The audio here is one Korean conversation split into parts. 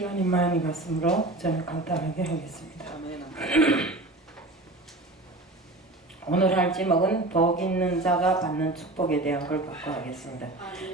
시간이 많이 갔으므로 저는 간단하게 하겠습니다. 오늘 할 제목은 복 있는 자가 받는 축복에 대한 걸 갖고 하겠습니다.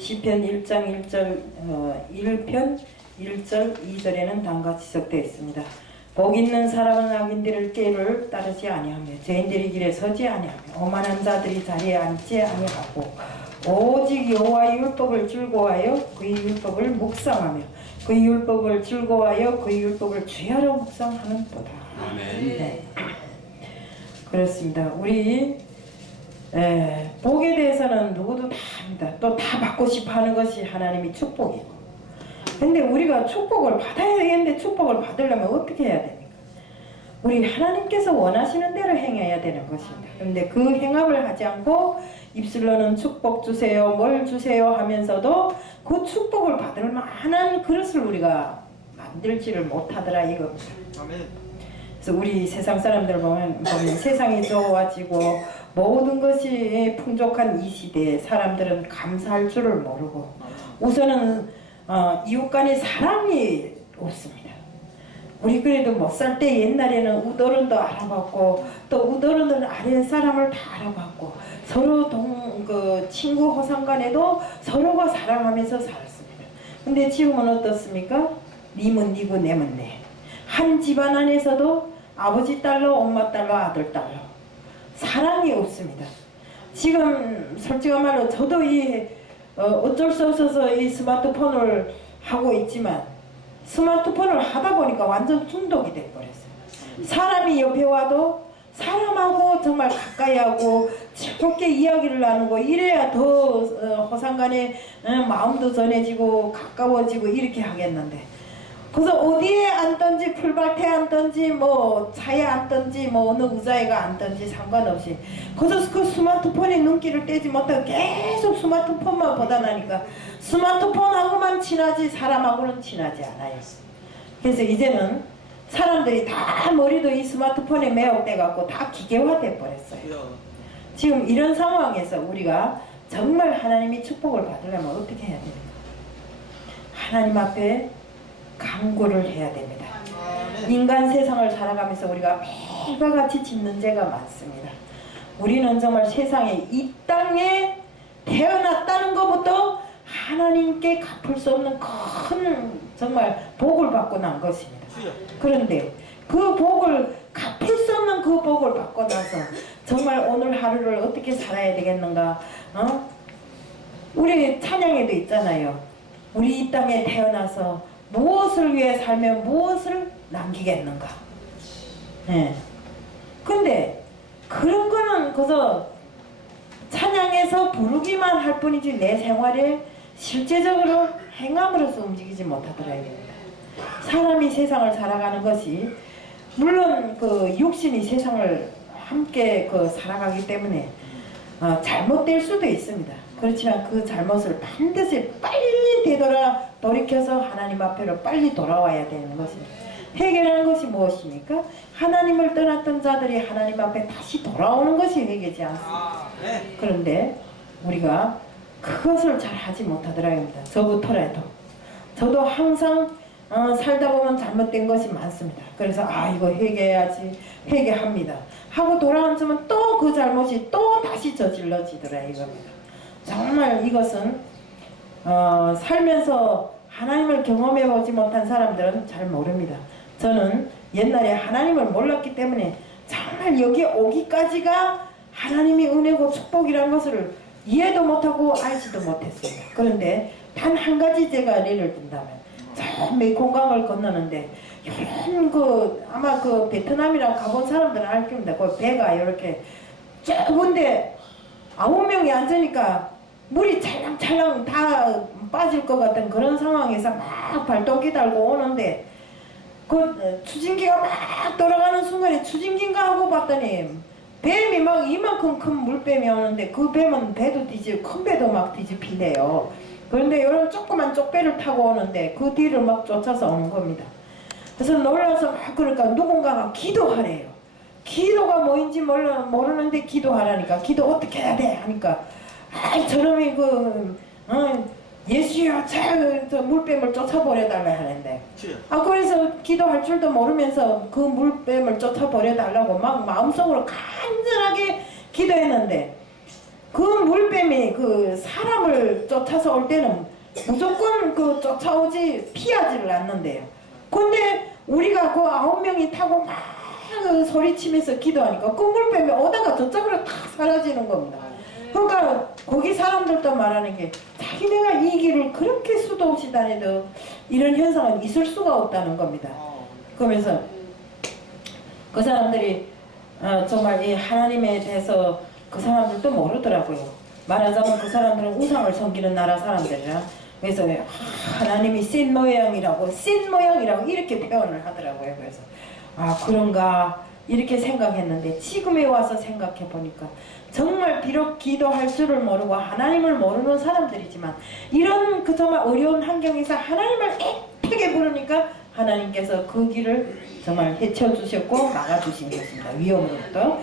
시편 1장 1편 1절 2절에는 다음과 지적되어 있습니다. 복 있는 사람은 악인들의 꾀를 따르지 아니하며 죄인들의 길에 서지 아니하며 오만한 자들이 자리에 앉지 아니하고 오직 여호와의 율법을 즐거워하여 그의 율법을 묵상하며 그의 율법을 즐거워하여 그의 율법을 주야로 묵상하는 도다. 아멘. 네. 그렇습니다. 우리 복에 대해서는 누구도 다 합니다. 또 다 받고 싶어 하는 것이 하나님의 축복이고, 근데 우리가 축복을 받아야 되겠는데 축복을 받으려면 어떻게 해야 됩니까? 우리 하나님께서 원하시는 대로 행해야 되는 것입니다. 그런데 그 행함을 하지 않고 입술로는 축복 주세요, 뭘 주세요 하면서도 그 축복을 받을 만한 그릇을 우리가 만들지를 못하더라 이겁니다. 아멘. 그래서 우리 세상 사람들 보면 세상이 좋아지고 모든 것이 풍족한 이 시대에 사람들은 감사할 줄을 모르고 우선은 이웃 간의 사랑이 없습니다. 우리 그래도 못 살 때 옛날에는 우더른도 알아봤고 또 우더른은 아래 사람을 다 알아봤고 서로 친구 호상 간에도 서로가 사랑하면서 살았습니다. 근데 지금은 어떻습니까? 님은 니고 내면 내. 한 집안 안에서도 아버지 딸로 엄마 딸로 아들 딸로 사랑이 없습니다. 지금 솔직한 말로 저도 어쩔 수 없어서 이 스마트폰을 하고 있지만 스마트폰을 하다 보니까 완전 중독이 돼버렸어요. 사람이 옆에 와도 사람하고 정말 가까이 하고 즐겁게 이야기를 나누고 이래야 더 호상간에 마음도 전해지고 가까워지고 이렇게 하겠는데, 그래서 어디에 앉든지 풀밭에 앉든지 뭐 차에 앉든지 뭐 어느 의자에가 앉든지 상관없이 그래서 그 스마트폰에 눈길을 떼지 못하고 계속 스마트폰만 보다 나니까 스마트폰하고만 친하지 사람하고는 친하지 않아요. 그래서 이제는 사람들이 다 머리도 이 스마트폰에 매혹돼 갖고 다 기계화돼 버렸어요. 지금 이런 상황에서 우리가 정말 하나님의 축복을 받으려면 어떻게 해야 됩니까? 하나님 앞에 간구를 해야 됩니다. 인간 세상을 살아가면서 우리가 매일과 같이 짓는 죄가 많습니다. 우리는 정말 세상에 이 땅에 태어났다는 것부터 하나님께 갚을 수 없는 큰 정말 복을 받고 난 것입니다. 그런데 그 복을 갚을 수 없는 그 복을 받고 나서 정말 오늘 하루를 어떻게 살아야 되겠는가? 우리 찬양에도 있잖아요. 우리 이 땅에 태어나서 무엇을 위해 살면 무엇을 남기겠는가? 예. 근데 그런 거는 그저 찬양에서 부르기만 할 뿐이지 내 생활에 실제적으로 행함으로써 움직이지 못하더라 이겁니다. 사람이 세상을 살아가는 것이 물론 그 육신이 세상을 함께 살아가기 때문에 잘못될 수도 있습니다. 그렇지만 그 잘못을 반드시 빨리 돌이켜서 하나님 앞으로 빨리 돌아와야 되는 것입니다. 회개라는 것이 무엇입니까? 하나님을 떠났던 자들이 하나님 앞에 다시 돌아오는 것이 회개지 않습니까? 그런데 우리가 그것을 잘 하지 못하더라입니다. 저부터라도 저도 항상 살다 보면 잘못된 것이 많습니다. 그래서 이거 회개해야지 회개합니다 하고 돌아앉으면 또 그 잘못이 또 다시 저질러지더라 이겁니다. 정말 이것은 살면서 하나님을 경험해보지 못한 사람들은 잘 모릅니다. 저는 옛날에 하나님을 몰랐기 때문에 정말 여기 오기까지가 하나님의 은혜고 축복이라는 것을 이해도 못하고 알지도 못했습니다. 그런데 단 한 가지 제가 예를 든다면 저 메콩강을 건너는데 이런 아마 베트남이랑 가본 사람들은 알 겁니다. 그 배가 이렇게 좁은데 9명이 앉으니까 물이 찰랑찰랑 다 빠질 것 같은 그런 상황에서 막 발동기 달고 오는데 추진기가 막 돌아가는 순간에 추진기인가 하고 봤더니 뱀이 막 이만큼 큰 물뱀이 오는데 그 뱀은 배도 큰 배도 막 뒤집힌대요. 그런데 이런 조그만 쪽배를 타고 오는데 그 뒤를 막 쫓아서 오는 겁니다. 그래서 놀라서 막 그러니까 누군가가 기도하래요. 기도가 뭐인지 모르는데 기도하라니까 기도 어떻게 해야 돼 하니까 저놈이 예수여 저 물뱀을 쫓아버려달라 하는데 그래서 기도할 줄도 모르면서 그 물뱀을 쫓아버려달라고 막 마음속으로 간절하게 기도했는데 그 물뱀이 그 사람을 쫓아서 올 때는 무조건 그 쫓아오지 피하지를 않는데요. 근데 우리가 그 9명이 타고 막 그 소리치면서 기도하니까 그 물뱀이 오다가 저쪽으로 탁 사라지는 겁니다. 그러니까 거기 사람들도 말하는 게 자기네가 이 길을 그렇게 수도 없이 다녀도 이런 현상은 있을 수가 없다는 겁니다. 그러면서 그 사람들이 정말 이 하나님에 대해서 그 사람들도 모르더라고요. 말하자면 그 사람들은 우상을 섬기는 나라 사람들이라 그래서 하나님이 센 모양이라고 이렇게 표현을 하더라고요. 그래서 그런가 이렇게 생각했는데 지금에 와서 생각해 보니까 정말 비록 기도할 줄을 모르고 하나님을 모르는 사람들이지만 이런 그 정말 어려운 환경에서 하나님을 애타게 부르니까 하나님께서 그 길을 정말 헤쳐주셨고 막아주신 것입니다. 위험으로부터.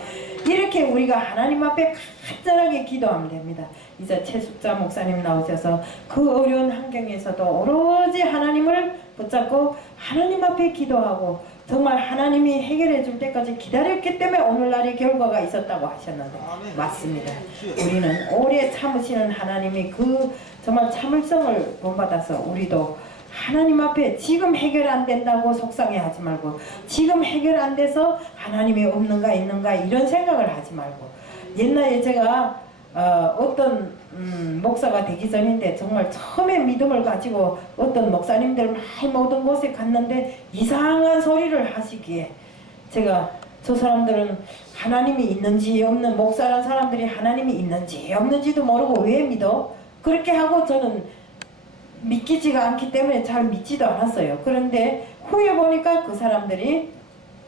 이렇게 우리가 하나님 앞에 간절하게 기도하면 됩니다. 이제 최숙자 목사님 나오셔서 그 어려운 환경에서도 오로지 하나님을 붙잡고 하나님 앞에 기도하고 정말 하나님이 해결해 줄 때까지 기다렸기 때문에 오늘날의 결과가 있었다고 하셨는데 맞습니다. 우리는 오래 참으시는 하나님이 그 정말 참을성을 본받아서 우리도 하나님 앞에 지금 해결 안 된다고 속상해하지 말고 지금 해결 안 돼서 하나님이 없는가 있는가 이런 생각을 하지 말고 옛날에 제가 어떤 목사가 되기 전인데 정말 처음에 믿음을 가지고 어떤 목사님들 많이 모든 곳에 갔는데 이상한 소리를 하시기에 제가 저 사람들은 하나님이 있는지 없는 목사라는 사람들이 하나님이 있는지 없는지도 모르고 왜 믿어? 그렇게 하고 저는 믿기지가 않기 때문에 잘 믿지도 않았어요. 그런데 후에 보니까 그 사람들이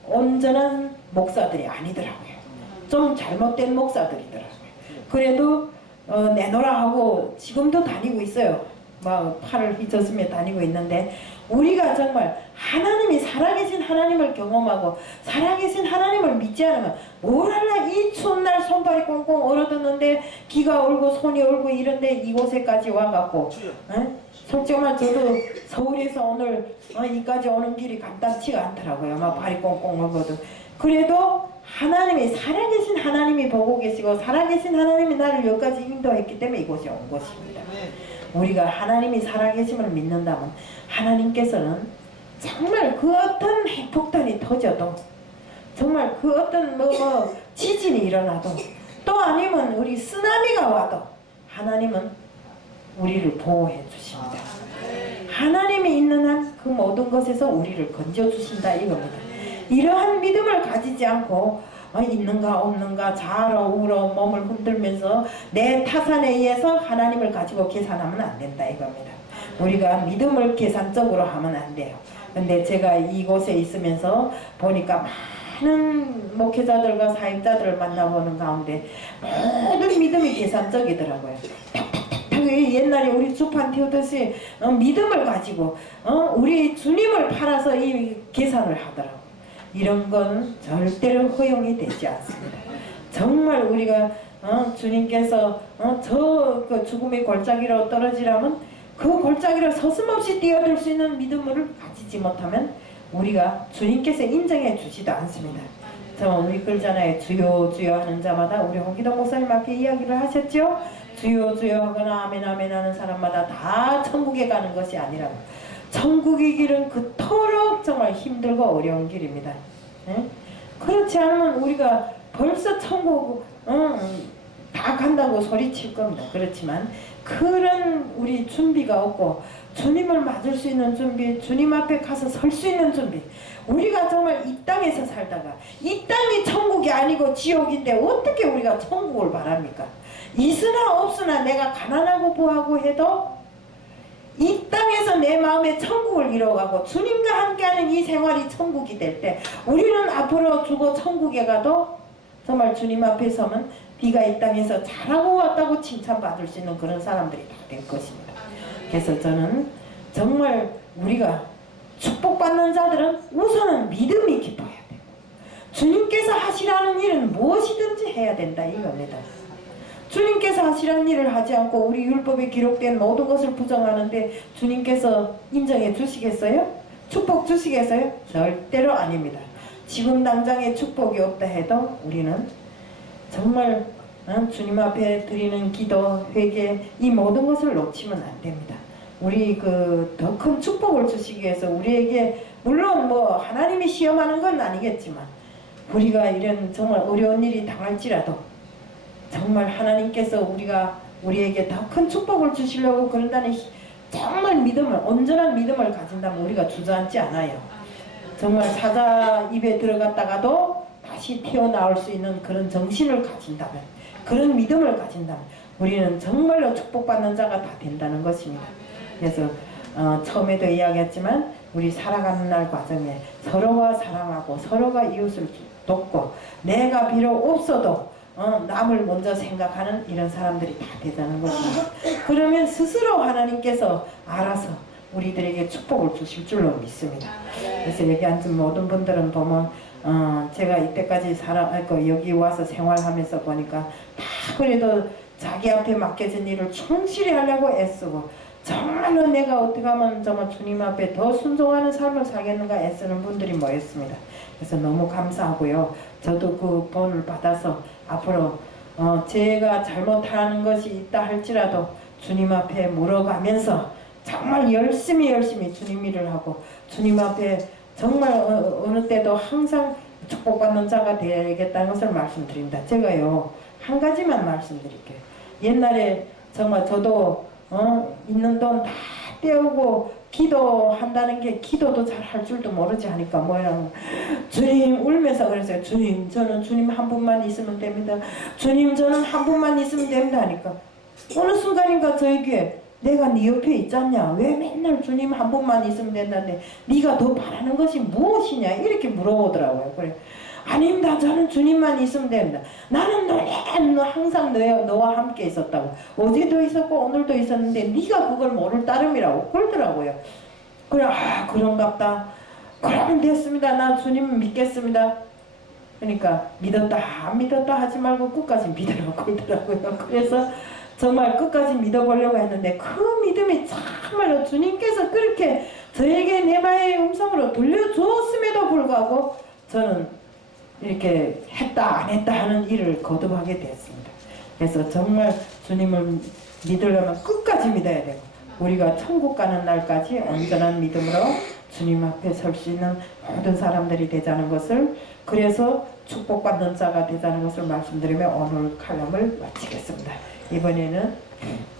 온전한 목사들이 아니더라고요. 좀 잘못된 목사들이더라고요. 그래도 내놓으라 하고 지금도 다니고 있어요. 막 팔을 휘저으며 다니고 있는데 우리가 정말 하나님이 살아계신 하나님을 경험하고 살아계신 하나님을 믿지 않으면 뭘 할라 이 추운 날 손발이 꽁꽁 얼어붙는데 귀가 얼고 손이 얼고 이런데 이곳에까지 와갖고 솔직히 말 저도 서울에서 오늘 이까지 오는 길이 간단치가 않더라고요. 막 발이 꽁꽁 얼거든. 그래도 하나님이 살아계신 하나님이 보고 계시고 살아계신 하나님이 나를 여기까지 인도했기 때문에 이곳에 온 것입니다. 우리가 하나님이 살아계심을 믿는다면 하나님께서는 정말 그 어떤 핵폭탄이 터져도 정말 그 어떤 지진이 일어나도 또 아니면 우리 쓰나미가 와도 하나님은 우리를 보호해 주십니다. 하나님이 있는 한 그 모든 것에서 우리를 건져 주신다 이겁니다. 이러한 믿음을 가지지 않고 있는가 없는가 좌로 우로 몸을 흔들면서 내 타산에 의해서 하나님을 가지고 계산하면 안 된다 이겁니다. 우리가 믿음을 계산적으로 하면 안 돼요. 근데 제가 이곳에 있으면서 보니까 많은 목회자들과 사역자들을 만나보는 가운데 모든 믿음이 계산적이더라고요. 옛날에 우리 주판 띄우듯이 믿음을 가지고 우리 주님을 팔아서 이 계산을 하더라고요. 이런 건 절대로 허용이 되지 않습니다. 정말 우리가 주님께서 그 죽음의 골짜기로 떨어지라면 그 골짜기를 서슴없이 뛰어들 수 있는 믿음을 가지지 못하면 우리가 주님께서 인정해 주지도 않습니다. 우리 글잖아요. 주여 주여 하는 자마다 우리 홍기동 목사님 앞에 이야기를 하셨죠. 주여 주여 하거나 아멘 아멘 하는 사람마다 다 천국에 가는 것이 아니라고. 천국의 길은 그토록 정말 힘들고 어려운 길입니다. 그렇지 않으면 우리가 벌써 천국 다 간다고 소리칠 겁니다. 그렇지만 그런 우리 준비가 없고 주님을 맞을 수 있는 준비, 주님 앞에 가서 설 수 있는 준비. 우리가 정말 이 땅에서 살다가 이 땅이 천국이 아니고 지옥인데 어떻게 우리가 천국을 바랍니까? 있으나 없으나 내가 가난하고 부하고 해도 이 땅에서 내 마음의 천국을 이뤄가고 주님과 함께하는 이 생활이 천국이 될 때 우리는 앞으로 죽어 천국에 가도 정말 주님 앞에 서면 네가 이 땅에서 잘하고 왔다고 칭찬받을 수 있는 그런 사람들이 다 될 것입니다. 그래서 저는 정말 우리가 축복받는 자들은 우선은 믿음이 깊어야 돼요. 주님께서 하시라는 일은 무엇이든지 해야 된다 이겁니다. 주님께서 하시라는 일을 하지 않고 우리 율법에 기록된 모든 것을 부정하는데 주님께서 인정해 주시겠어요? 축복 주시겠어요? 절대로 아닙니다. 지금 당장에 축복이 없다 해도 우리는 정말 주님 앞에 드리는 기도, 회개 이 모든 것을 놓치면 안 됩니다. 우리 더 큰 축복을 주시기 위해서 우리에게 물론 하나님이 시험하는 건 아니겠지만 우리가 이런 정말 어려운 일이 당할지라도 정말 하나님께서 우리에게 더 큰 축복을 주시려고 그런다는 정말 온전한 믿음을 가진다면 우리가 주저앉지 않아요. 정말 사자 입에 들어갔다가도 다시 튀어나올 수 있는 그런 정신을 가진다면, 그런 믿음을 가진다면 우리는 정말로 축복받는 자가 다 된다는 것입니다. 그래서 처음에도 이야기했지만 우리 살아가는 날 과정에 서로가 사랑하고 서로가 이웃을 돕고 내가 비록 없어도 남을 먼저 생각하는 이런 사람들이 다 되자는 것입니다. 그러면 스스로 하나님께서 알아서 우리들에게 축복을 주실 줄로 믿습니다. 그래서 여기 앉은 모든 분들은 보면 제가 이때까지 여기 와서 생활하면서 보니까 다 그래도 자기 앞에 맡겨진 일을 충실히 하려고 애쓰고 정말로 내가 어떻게 하면 정말 주님 앞에 더 순종하는 삶을 살겠는가 애쓰는 분들이 모였습니다. 그래서 너무 감사하고요. 저도 그 본을 받아서 앞으로 제가 잘못하는 것이 있다 할지라도 주님 앞에 물어가면서 정말 열심히 주님 일을 하고 주님 앞에 정말 어느 때도 항상 축복받는 자가 되겠다는 것을 말씀드립니다. 제가요 한 가지만 말씀드릴게요. 옛날에 정말 저도 있는 돈 다 떼우고 기도한다는 게 기도도 잘 할 줄도 모르지 하니까 주님 울면서 그랬어요. 주님 저는 주님 한 분만 있으면 됩니다. 주님 저는 한 분만 있으면 됩니다 하니까 어느 순간인가 저에게 내가 네 옆에 있지 않냐? 왜 맨날 주님 한 분만 있으면 된다는데 네가 더 바라는 것이 무엇이냐? 이렇게 물어보더라고요. 그래 아닙니다. 저는 주님만 있으면 됩니다. 나는 항상 너와 함께 있었다고. 어제도 있었고 오늘도 있었는데 네가 그걸 모를 따름이라고 그러더라고요. 그래 그런갑다. 그러면 됐습니다. 나 주님 믿겠습니다. 그러니까 믿었다 안 믿었다 하지 말고 끝까지 믿으라고 그러더라고요. 그래서 정말 끝까지 믿어보려고 했는데 그 믿음이 정말로 주님께서 그렇게 저에게 내마의 음성으로 들려주었음에도 불구하고 저는 이렇게 했다 안 했다 하는 일을 거듭하게 됐습니다. 그래서 정말 주님을 믿으려면 끝까지 믿어야 되고 우리가 천국 가는 날까지 온전한 믿음으로 주님 앞에 설 수 있는 모든 사람들이 되자는 것을, 그래서 축복받는 자가 되자는 것을 말씀드리며 오늘 칼럼을 마치겠습니다. 이번에는